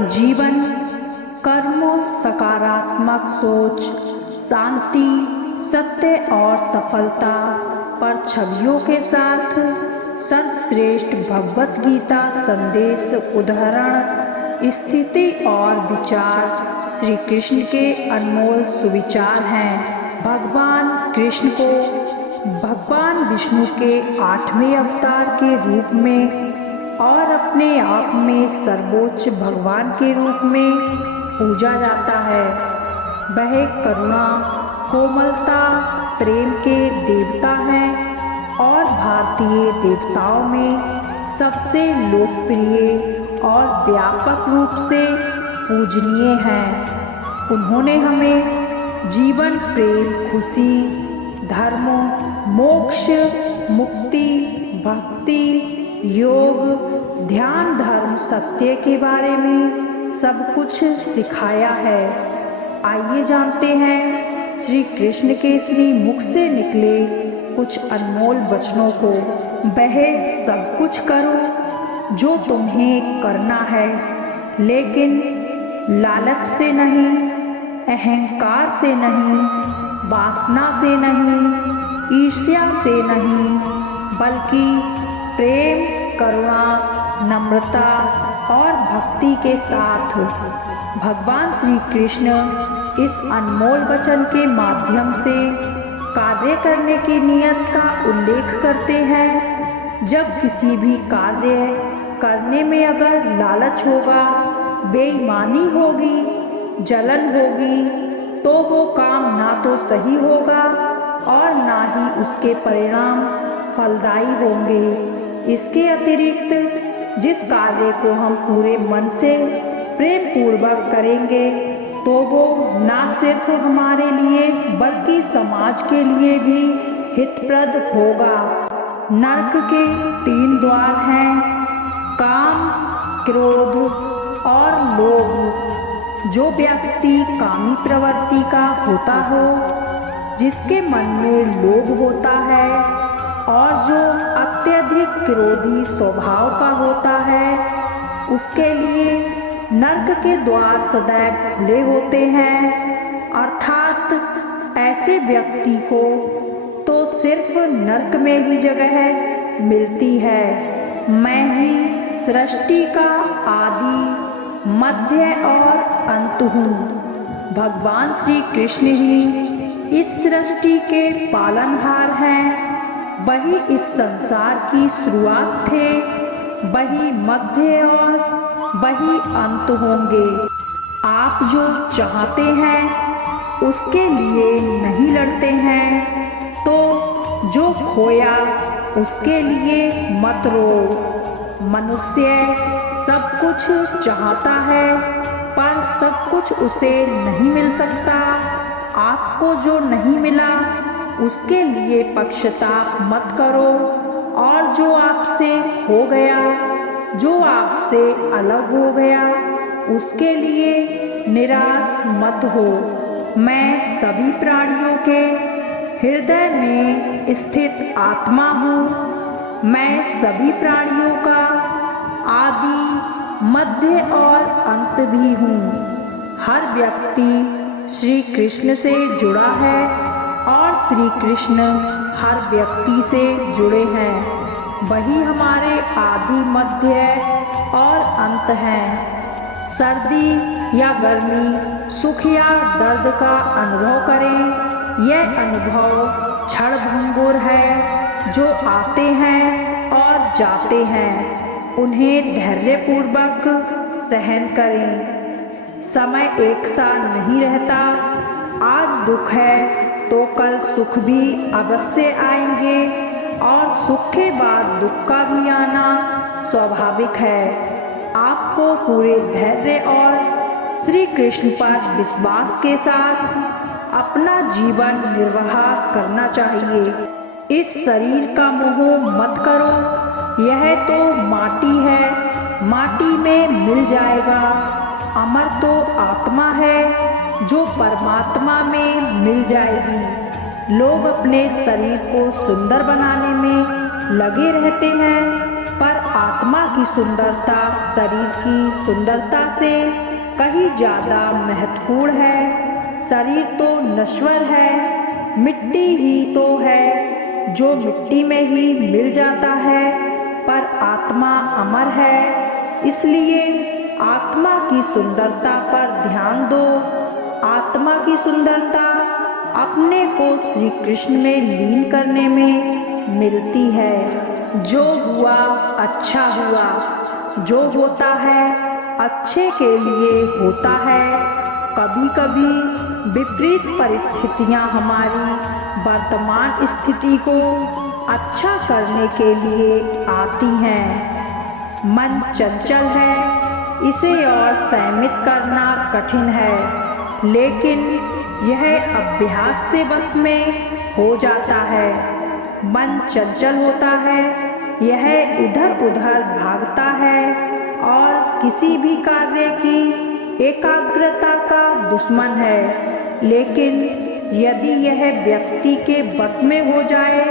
जीवन कर्मों, सकारात्मक सोच, शांति, सत्य और सफलता पर छवियों के साथ सर्वश्रेष्ठ भगवत गीता संदेश, उदाहरण, स्थिति और विचार श्री कृष्ण के अनमोल सुविचार हैं। भगवान कृष्ण को भगवान विष्णु के 8वें अवतार के रूप में और अपने आप में सर्वोच्च भगवान के रूप में पूजा जाता है। वह करुणा, कोमलता, प्रेम के देवता हैं और भारतीय देवताओं में सबसे लोकप्रिय और व्यापक रूप से पूजनीय हैं। उन्होंने हमें जीवन, प्रेम, खुशी, धर्म, मोक्ष, मुक्ति, भक्ति, योग, ध्यान, धर्म, सत्य के बारे में सब कुछ सिखाया है। आइए जानते हैं श्री कृष्ण के श्री मुख से निकले कुछ अनमोल वचनों को। वह सब कुछ करो जो तुम्हें करना है, लेकिन लालच से नहीं, अहंकार से नहीं, वासना से नहीं, ईर्ष्या से नहीं, बल्कि प्रेम, करुणा, नम्रता और भक्ति के साथ। भगवान श्री कृष्ण इस अनमोल वचन के माध्यम से कार्य करने की नियत का उल्लेख करते हैं। जब किसी भी कार्य करने में अगर लालच होगा, बेईमानी होगी, जलन होगी, तो वो काम ना तो सही होगा और ना ही उसके परिणाम फलदायी होंगे। इसके अतिरिक्त जिस कार्य को हम पूरे मन से प्रेम पूर्वक करेंगे, तो वो ना सिर्फ हमारे लिए बल्कि समाज के लिए भी हितप्रद होगा। नरक के 3 द्वार हैं, काम, क्रोध और लोभ। जो व्यक्ति कामी प्रवृत्ति का होता हो, जिसके मन में लोभ होता है और जो अत्यधिक क्रोधी स्वभाव का होता है, उसके लिए नरक के द्वार सदैव खुले होते हैं। अर्थात ऐसे व्यक्ति को तो सिर्फ नरक में ही जगह मिलती है। मैं ही सृष्टि का आदि, मध्य और अंत हूँ। भगवान श्री कृष्ण ही इस सृष्टि के पालनहार हैं। वही इस संसार की शुरुआत थे, वही मध्य और वही अंत होंगे। आप जो चाहते हैं उसके लिए नहीं लड़ते हैं, तो जो खोया उसके लिए मत रो। मनुष्य सब कुछ चाहता है, पर सब कुछ उसे नहीं मिल सकता। आपको जो नहीं मिला उसके लिए पश्चाताप मत करो, और जो आपसे हो गया, जो आपसे अलग हो गया, उसके लिए निराश मत हो। मैं सभी प्राणियों के हृदय में स्थित आत्मा हूँ। मैं सभी प्राणियों का आदि, मध्य और अंत भी हूँ। हर व्यक्ति श्री कृष्ण से जुड़ा है और श्री कृष्ण हर व्यक्ति से जुड़े हैं। वही हमारे आदि, मध्य और अंत हैं। सर्दी या गर्मी, सुख या दर्द का अनुभव करें, यह अनुभव क्षणभंगुर है। जो आते हैं और जाते हैं, उन्हें धैर्यपूर्वक सहन करें। समय एक सा नहीं रहता। आज दुख है तो कल सुख भी अवश्य आएंगे, और सुख के बाद दुख का भी आना स्वाभाविक है। आपको पूरे धैर्य और श्री कृष्ण पर विश्वास के साथ अपना जीवन निर्वाह करना चाहिए। इस शरीर का मोह मत करो, यह तो माटी है, माटी में मिल जाएगा। अमर तो आत्मा है जो परमात्मा में मिल जाएगी। लोग अपने शरीर को सुंदर बनाने में लगे रहते हैं, पर आत्मा की सुंदरता शरीर की सुंदरता से कहीं ज़्यादा महत्वपूर्ण है। शरीर तो नश्वर है, मिट्टी ही तो है जो मिट्टी में ही मिल जाता है, पर आत्मा अमर है। इसलिए आत्मा की सुंदरता पर ध्यान दो। आत्मा की सुंदरता अपने को श्री कृष्ण में लीन करने में मिलती है। जो हुआ अच्छा हुआ, जो होता है अच्छे के लिए होता है। कभी कभी विपरीत परिस्थितियां हमारी वर्तमान स्थिति को अच्छा करने के लिए आती हैं। मन चंचल है, इसे और संयमित करना कठिन है, लेकिन यह अभ्यास से बस में हो जाता है। मन चंचल होता है, यह इधर उधर भागता है और किसी भी कार्य की एकाग्रता का दुश्मन है। लेकिन यदि यह व्यक्ति के बस में हो जाए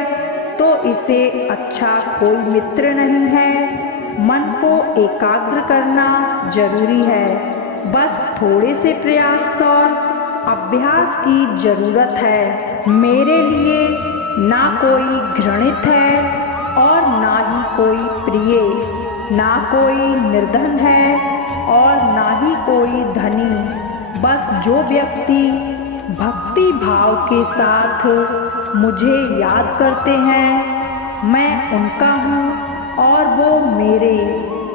तो इसे अच्छा कोई मित्र नहीं है। मन को एकाग्र करना जरूरी है, बस थोड़े से प्रयास और अभ्यास की जरूरत है। मेरे लिए ना कोई घृणित है और ना ही कोई प्रिय, ना कोई निर्धन है और ना ही कोई धनी। बस जो व्यक्ति भक्ति भाव के साथ मुझे याद करते हैं, मैं उनका हूँ और वो मेरे।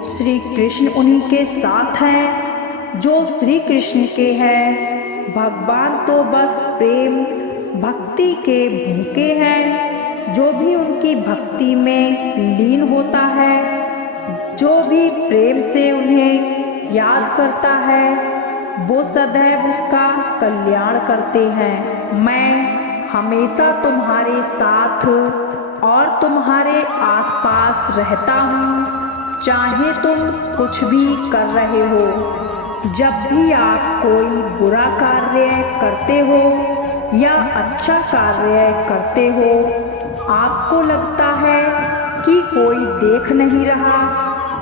श्री कृष्ण उन्हीं के साथ हैं जो श्री कृष्ण के हैं। भगवान तो बस प्रेम भक्ति के भूखे हैं। जो भी उनकी भक्ति में लीन होता है, जो भी प्रेम से उन्हें याद करता है, वो सदैव उसका कल्याण करते हैं। मैं हमेशा तुम्हारे साथ और तुम्हारे आसपास रहता हूँ, चाहे तुम कुछ भी कर रहे हो। जब भी आप कोई बुरा कार्य करते हो या अच्छा कार्य करते हो, आपको लगता है कि कोई देख नहीं रहा,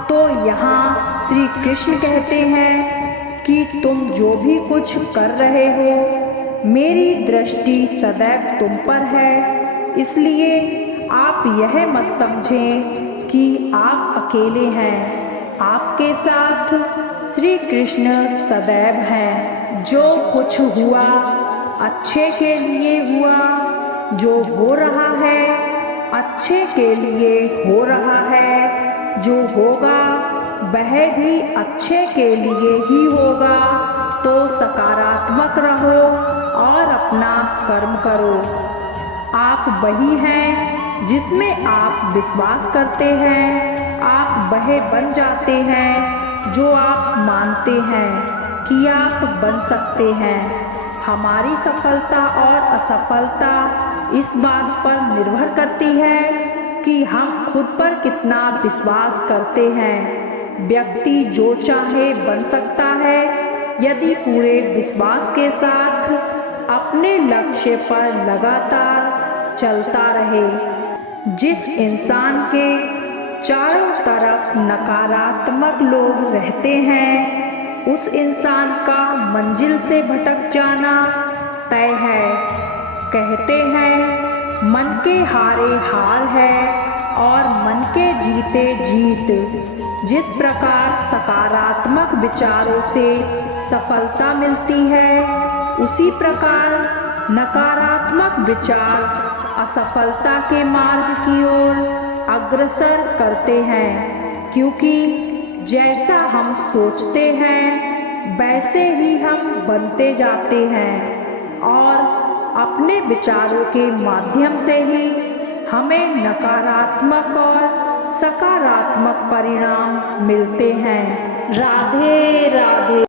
तो यहाँ श्री कृष्ण कहते हैं कि तुम जो भी कुछ कर रहे हो, मेरी दृष्टि सदैव तुम पर है। इसलिए आप यह मत समझें कि आप अकेले हैं, आपके साथ श्री कृष्ण सदैव हैं। जो कुछ हुआ अच्छे के लिए हुआ, जो हो रहा है अच्छे के लिए हो रहा है, जो होगा वह भी अच्छे के लिए ही होगा। तो सकारात्मक रहो और अपना कर्म करो। आप वही हैं जिसमें आप विश्वास करते हैं। आप वह बन जाते हैं जो आप मानते हैं कि आप बन सकते हैं। हमारी सफलता और असफलता इस बात पर निर्भर करती है कि हम खुद पर कितना विश्वास करते हैं। व्यक्ति जो चाहे बन सकता है यदि पूरे विश्वास के साथ अपने लक्ष्य पर लगातार चलता रहे। जिस इंसान के चारों तरफ नकारात्मक लोग रहते हैं, उस इंसान का मंजिल से भटक जाना तय है। कहते हैं मन के हारे हार है और मन के जीते जीत। जिस प्रकार सकारात्मक विचारों से सफलता मिलती है, उसी प्रकार नकारात्मक विचार असफलता के मार्ग की ओर अग्रसर करते हैं। क्योंकि जैसा हम सोचते हैं वैसे ही हम बनते जाते हैं और अपने विचारों के माध्यम से ही हमें नकारात्मक और सकारात्मक परिणाम मिलते हैं। राधे राधे।